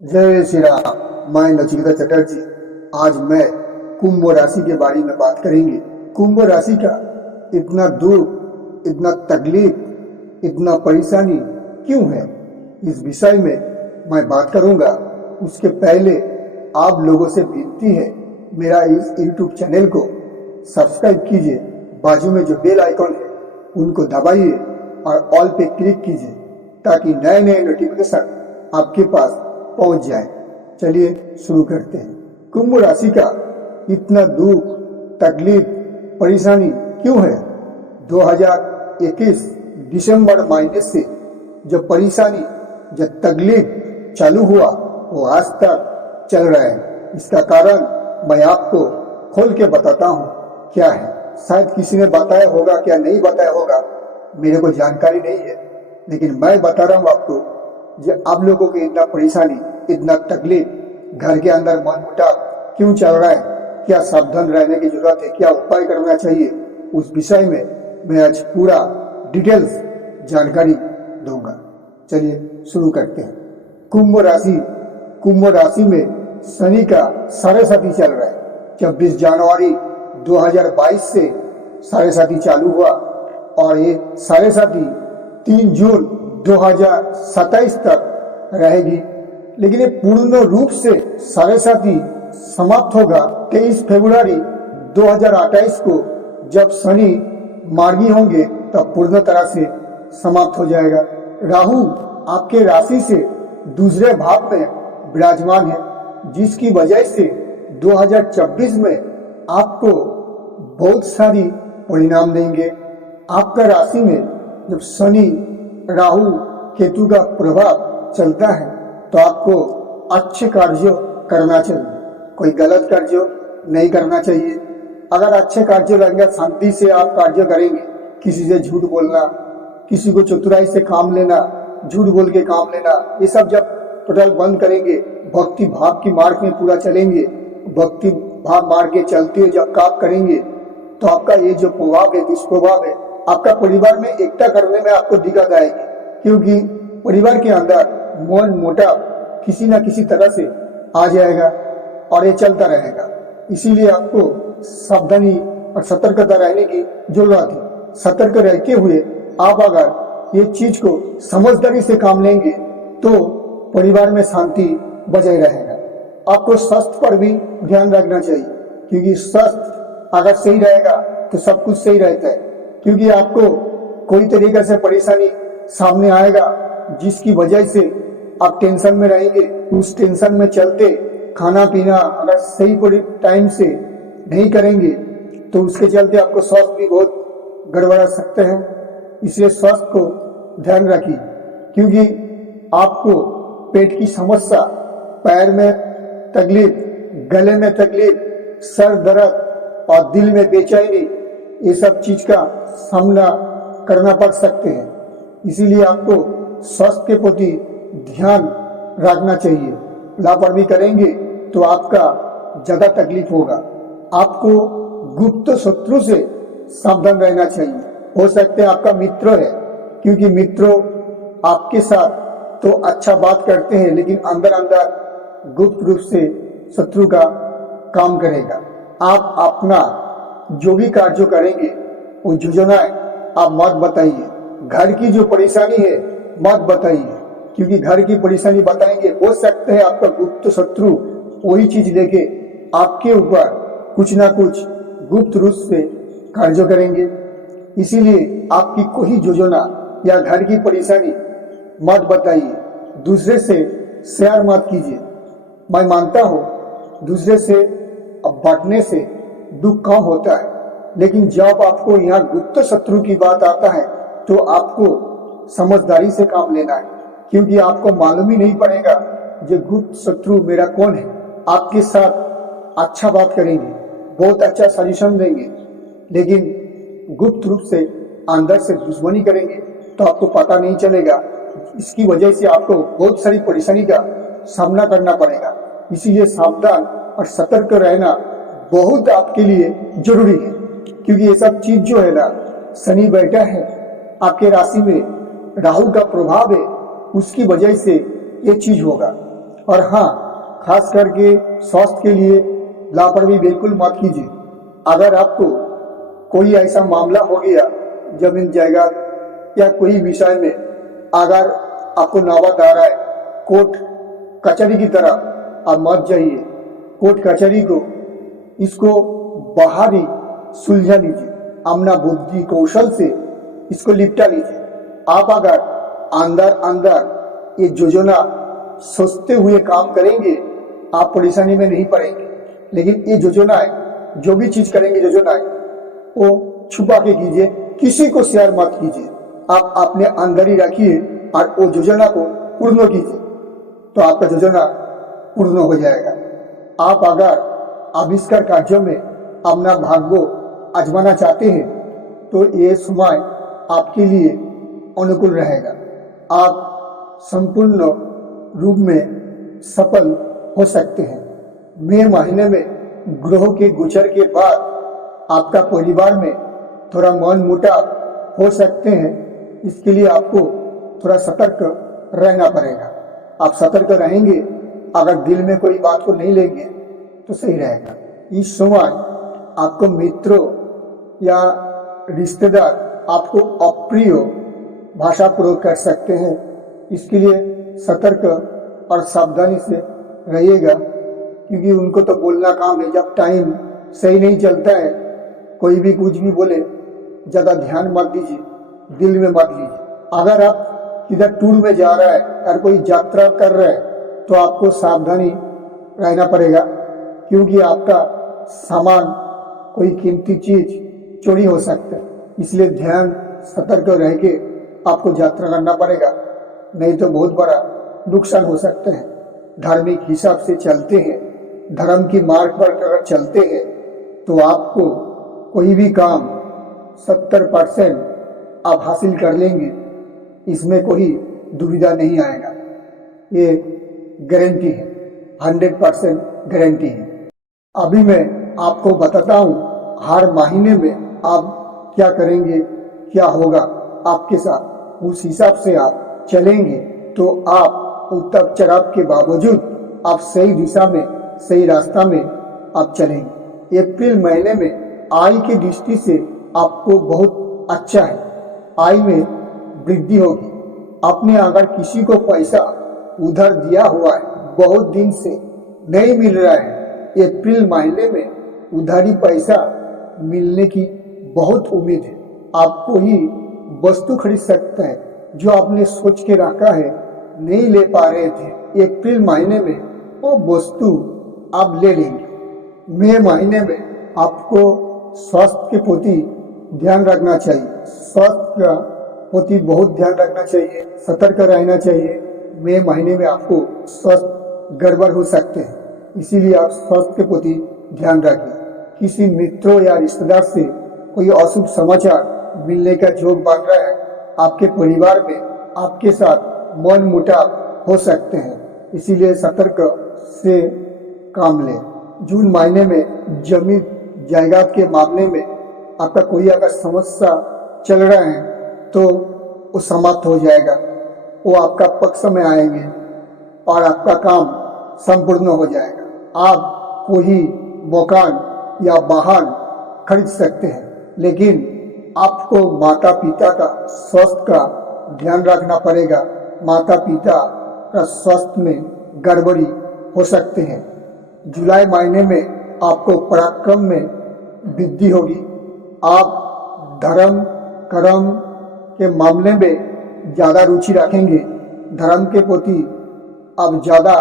जय श्री राम। मैं नचिकेता चटर्जी। आज मैं कुंभ राशि के बारे में बात करेंगे। कुंभ राशि का इतना दुख, इतना तकलीफ, इतना परेशानी क्यों है, इस विषय में मैं बात करूंगा। उसके पहले आप लोगों से विनती है, मेरा इस YouTube चैनल को सब्सक्राइब कीजिए, बाजू में जो बेल आइकॉन है उनको दबाइए और ऑल पे क्लिक कीजिए ताकि नए नए नोटिफिकेशन आपके पास पहुंच जाए। चलिए शुरू करते हैं। कुंभ राशि का इतना दुख, तकलीफ, परेशानी क्यों है? 2021 दिसंबर महीने से जो परेशानी, जो तकलीफ चालू हुआ वो आज तक चल रहा है। इसका कारण मैं आपको खोल के बताता हूँ क्या है। शायद किसी ने बताया होगा, क्या नहीं बताया होगा, मेरे को जानकारी नहीं है, लेकिन मैं बता रहा हूँ आपको। जो आप लोगों की इतना परेशानी, इतना तकलीफ, घर के अंदर मनमुटाव क्यों चल रहा है, क्या सावधान रहने की जरूरत है, क्या उपाय करना चाहिए, उस विषय में मैं आज पूरा डिटेल्स जानकारी दूंगा। चलिए शुरू करते हैं। कुंभ राशि में शनि का साढ़े साथी चल रहा है। 26 जनवरी 2022 से साढ़े साथी चालू हुआ और ये साढ़े साथी 3 जून 2027 तक रहेगी, लेकिन ये पूर्ण रूप से साढ़े साथी समाप्त होगा 23 फरवरी 2028 को। जब शनि मार्गी होंगे तब पूर्ण तरह से समाप्त हो जाएगा। राहु आपके राशि से दूसरे भाव में विराजमान है, जिसकी वजह से 2026 में आपको बहुत सारी परिणाम देंगे। आपका राशि में जब शनि, राहु, केतु का प्रभाव चलता है तो आपको अच्छे कार्य करना चाहिए, कोई गलत कार्य नहीं करना चाहिए। अगर अच्छे कार्य रहेंगे, शांति से आप कार्य करेंगे, किसी से झूठ बोलना, किसी को चतुराई से काम लेना, झूठ बोल के काम लेना, ये सब जब टोटल बंद करेंगे, भक्ति भाव की मार्ग में पूरा चलेंगे, भक्ति भाव मार्ग के चलते हुए जब काम करेंगे तो आपका ये जो प्रभाव है, दुष्प्रभाव है, आपका परिवार में एकता करने में आपको दिक्कत आएगी, क्योंकि परिवार के अंदर मन मोटाव किसी न किसी तरह से आ जाएगा और ये चलता रहेगा। इसीलिए आपको सावधानी और सतर्कता रहने की जरूरत है। सतर्क रहते हुए आप अगर ये चीज को समझदारी से काम लेंगे तो परिवार में शांति बजाय रहेगा। आपको स्वास्थ्य पर भी ध्यान रखना चाहिए, क्योंकि स्वास्थ्य अगर सही रहेगा तो सब कुछ सही रहता है। क्योंकि आपको कोई तरीके से परेशानी सामने आएगा जिसकी वजह से आप टेंशन में रहेंगे। उस टेंशन में चलते खाना पीना अगर सही टाइम से नहीं करेंगे तो उसके चलते आपको स्वास्थ्य भी बहुत गड़बड़ा सकते हैं। इसलिए स्वास्थ्य को ध्यान रखिए, क्योंकि आपको पेट की समस्या, पैर में तकलीफ, गले में तकलीफ, सर दर्द और दिल में बेचैनी, ये सब चीज का सामना करना पड़ सकते हैं। इसीलिए आपको स्वास्थ्य के प्रति ध्यान रखना चाहिए। लापरवाही करेंगे तो आपका ज्यादा तकलीफ होगा। आपको गुप्त शत्रु से सावधान रहना चाहिए। हो सकते हैं आपका मित्र है, क्योंकि मित्रों आपके साथ तो अच्छा बात करते हैं, लेकिन अंदर अंदर गुप्त रूप से शत्रु का काम करेगा। आप अपना जो भी कार्य करेंगे वो योजनाएं आप मत बताइए। घर की जो परेशानी है मत बताइए, क्योंकि घर की परेशानी बताएंगे, हो सकते हैं आपका गुप्त शत्रु वही चीज लेके आपके ऊपर कुछ ना कुछ गुप्त रूप से कार्य करेंगे। इसीलिए आपकी कोई योजना या घर की परेशानी मत बताइए, दूसरे से शेयर मत कीजिए। मैं मानता हूँ दूसरे से बांटने से दुख कम होता है, लेकिन जब आपको यहाँ गुप्त शत्रु की बात आता है तो आपको समझदारी से काम लेना है, क्योंकि आपको मालूम ही नहीं पड़ेगा जो गुप्त शत्रु मेरा कौन है। आपके साथ अच्छा बात करेंगे, बहुत अच्छा सजेशन देंगे, लेकिन गुप्त रूप से अंदर से दुश्मनी करेंगे तो आपको पता नहीं चलेगा। इसकी वजह से आपको बहुत सारी परेशानी का सामना करना पड़ेगा। इसीलिए सावधान और सतर्क रहना बहुत आपके लिए जरूरी है, क्योंकि ये सब चीज जो है ना, शनि बैठा है आपके राशि में, राहु का प्रभाव है, उसकी वजह से ये चीज होगा। और हाँ, खास करके स्वास्थ्य के लिए लापरवाही बिल्कुल मत कीजिए। अगर आपको कोई ऐसा मामला हो गया जमीन जायदाद या कोई विषय में, अगर आपको नौबत आ रहा है कोर्ट कचहरी की तरह, आप मत जाइए कोर्ट कचहरी को, इसको बाहर ही सुलझा लीजिए, अपना बुद्धि कौशल से इसको निपटा लीजिए। आप अगर अंदर अंदर ये योजना सोचते हुए काम करेंगे, आप परेशानी में नहीं पड़ेंगे। लेकिन ये योजनाएं, जो भी चीज करेंगे योजनाएं, वो छुपा के कीजिए, किसी को शेयर मत कीजिए। आप अपने अंदर ही रखिए और वो योजना को पूर्ण कीजिए, तो आपका योजना पूर्ण हो जाएगा। आप अगर आविष्कार कार्यों में अपना भाग्य आजमाना चाहते हैं तो ये समय आपके लिए अनुकूल रहेगा। आप संपूर्ण रूप में सफल हो सकते हैं। मई महीने में ग्रहों के गोचर के बाद आपका परिवार में थोड़ा मन मुटाव हो सकते हैं। इसके लिए आपको थोड़ा सतर्क रहना पड़ेगा। आप सतर्क रहेंगे, अगर दिल में कोई बात को नहीं लेंगे तो सही रहेगा। इस समय आपको मित्रों या रिश्तेदार आपको अप्रिय भाषा प्रयोग कर सकते हैं। इसके लिए सतर्क और सावधानी से रहिएगा, क्योंकि उनको तो बोलना काम है। जब टाइम सही नहीं चलता है, कोई भी कुछ भी बोले, ज़्यादा ध्यान मत दीजिए, दिल में मत लीजिए। अगर आप किधर टूर में जा रहा है और कोई यात्रा कर रहा है तो आपको सावधानी रहना पड़ेगा, क्योंकि आपका सामान, कोई कीमती चीज चोरी हो सकता है। इसलिए ध्यान सतर्क रह के आपको यात्रा करना पड़ेगा, नहीं तो बहुत बड़ा नुकसान हो सकता है। धार्मिक हिसाब से चलते हैं, धर्म की मार्ग पर अगर चलते हैं तो आपको कोई भी काम 70% आप हासिल कर लेंगे, इसमें कोई दुविधा नहीं आएगा। ये गारंटी है, 100% गारंटी है। अभी मैं आपको बताता हूँ हर महीने में आप क्या करेंगे, क्या होगा आपके साथ। उस हिसाब से आप चलेंगे तो आप उतार चढ़ाव के बावजूद आप सही दिशा में, सही रास्ता में आप चलेंगे। अप्रैल महीने में आय की दृष्टि से आपको बहुत अच्छा है, आय में वृद्धि होगी। आपने अगर किसी को पैसा उधार दिया हुआ है, बहुत दिन से नहीं मिल रहा है, अप्रैल महीने में उधारी पैसा मिलने की बहुत उम्मीद है। आपको ही वस्तु खरीद सकता है जो आपने सोच के रखा है, नहीं ले पा रहे थे, अप्रैल महीने में वो वस्तु आप ले लेंगे। मई महीने में आपको स्वास्थ्य के प्रति ध्यान रखना चाहिए, स्वास्थ्य का प्रति बहुत ध्यान रखना चाहिए, सतर्क रहना चाहिए। मई महीने में आपको स्वास्थ्य गड़बड़ हो सकते हैं, इसीलिए आप स्वास्थ्य के प्रति ध्यान रखिए। किसी मित्रों या रिश्तेदार से कोई अशुभ समाचार मिलने का योग बन रहा है, आपके परिवार में आपके साथ मन मुटाव हो सकते हैं, इसीलिए सतर्क से काम लें। जून महीने में जमीन जायदाद के मामले में आपका कोई अगर समस्या चल रहा है तो वो समाप्त हो जाएगा, वो आपका पक्ष में आएंगे और आपका काम संपूर्ण हो जाएगा। आप कोई मकान या वाहन खरीद सकते हैं, लेकिन आपको माता पिता का स्वास्थ्य का ध्यान रखना पड़ेगा। माता पिता का स्वास्थ्य में गड़बड़ी हो सकते हैं। जुलाई महीने में आपको पराक्रम में वृद्धि होगी। आप धर्म कर्म के मामले में ज़्यादा रुचि रखेंगे, धर्म के प्रति आप ज़्यादा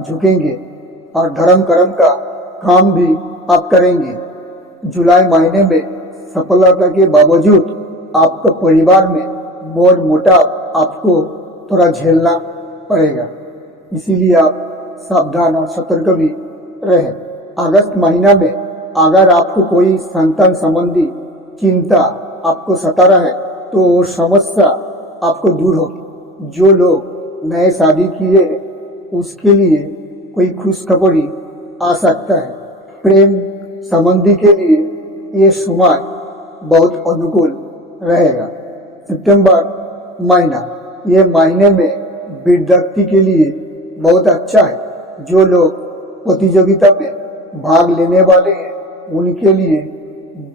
झुकेंगे और धर्म कर्म का काम भी आप करेंगे। जुलाई महीने में सफलता के बावजूद आपके परिवार में मोल मोटाव आपको थोड़ा झेलना पड़ेगा, इसीलिए आप सावधान और सतर्क भी रहें। अगस्त महीना में अगर आपको कोई संतान संबंधी चिंता आपको सता रहा है तो वो समस्या आपको दूर होगी। जो लोग नए शादी किए उसके लिए कोई खुशखबरी आ सकता है। प्रेम संबंधी के लिए ये समय बहुत अनुकूल रहेगा। सितंबर महीना, ये महीने में विद्यार्थी के लिए बहुत अच्छा है। जो लोग प्रतियोगिता में भाग लेने वाले हैं उनके लिए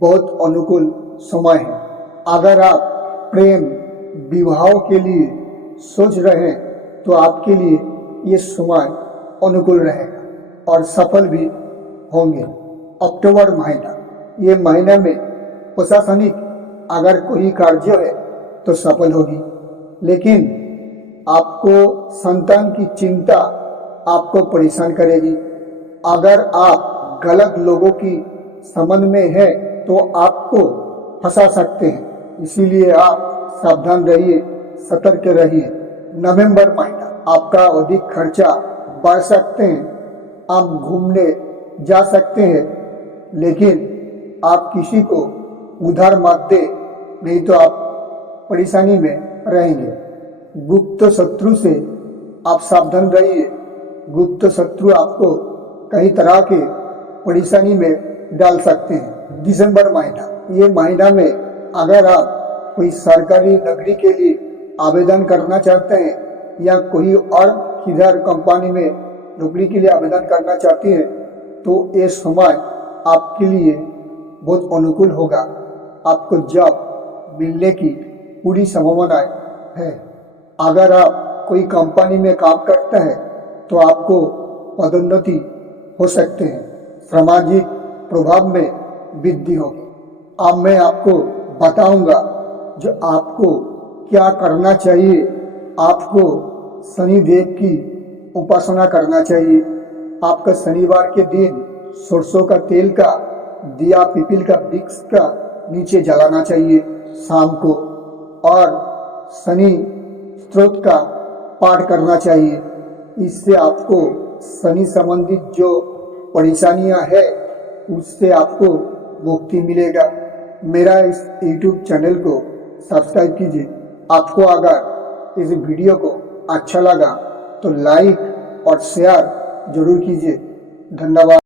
बहुत अनुकूल समय है। अगर आप प्रेम विवाह के लिए सोच रहे हैं तो आपके लिए ये समय अनुकूल रहेगा और सफल भी होंगे। अक्टूबर महीना, ये महीना में प्रशासनिक अगर कोई कार्य है तो सफल होगी, लेकिन आपको संतान की चिंता आपको परेशान करेगी। अगर आप गलत लोगों की संबंध में है तो आपको फंसा सकते हैं, इसीलिए आप सावधान रहिए, सतर्क रहिए। नवंबर महीना, आपका अधिक खर्चा बढ़ सकते हैं। आप घूमने जा सकते हैं, लेकिन आप किसी को उधार मत दे, नहीं तो आप परेशानी में रहेंगे। गुप्त शत्रु से आप सावधान रहिए। गुप्त शत्रु आपको कई तरह के परेशानी में डाल सकते हैं। दिसंबर महीना, ये महीना में अगर आप कोई सरकारी नौकरी के लिए आवेदन करना चाहते हैं या कोई और किधर कंपनी में नौकरी के लिए आवेदन करना चाहते हैं तो ये समय आपके लिए बहुत अनुकूल होगा। आपको जॉब मिलने की पूरी संभावना है। अगर आप कोई कंपनी में काम करते हैं तो आपको पदोन्नति हो सकते हैं। सामाजिक प्रभाव में वृद्धि होगी। अब मैं आपको बताऊंगा जो आपको क्या करना चाहिए। आपको शनिदेव की उपासना करना चाहिए। आपका शनिवार के दिन सरसों का तेल का दिया पीपल का वृक्ष का नीचे जलाना चाहिए शाम को, और शनि स्तोत्र का पाठ करना चाहिए। इससे आपको शनि संबंधित जो परेशानियां है उससे आपको मुक्ति मिलेगा। मेरा इस YouTube चैनल को सब्सक्राइब कीजिए। आपको अगर इस वीडियो को अच्छा लगा तो लाइक और शेयर जरूर कीजिए। धन्यवाद।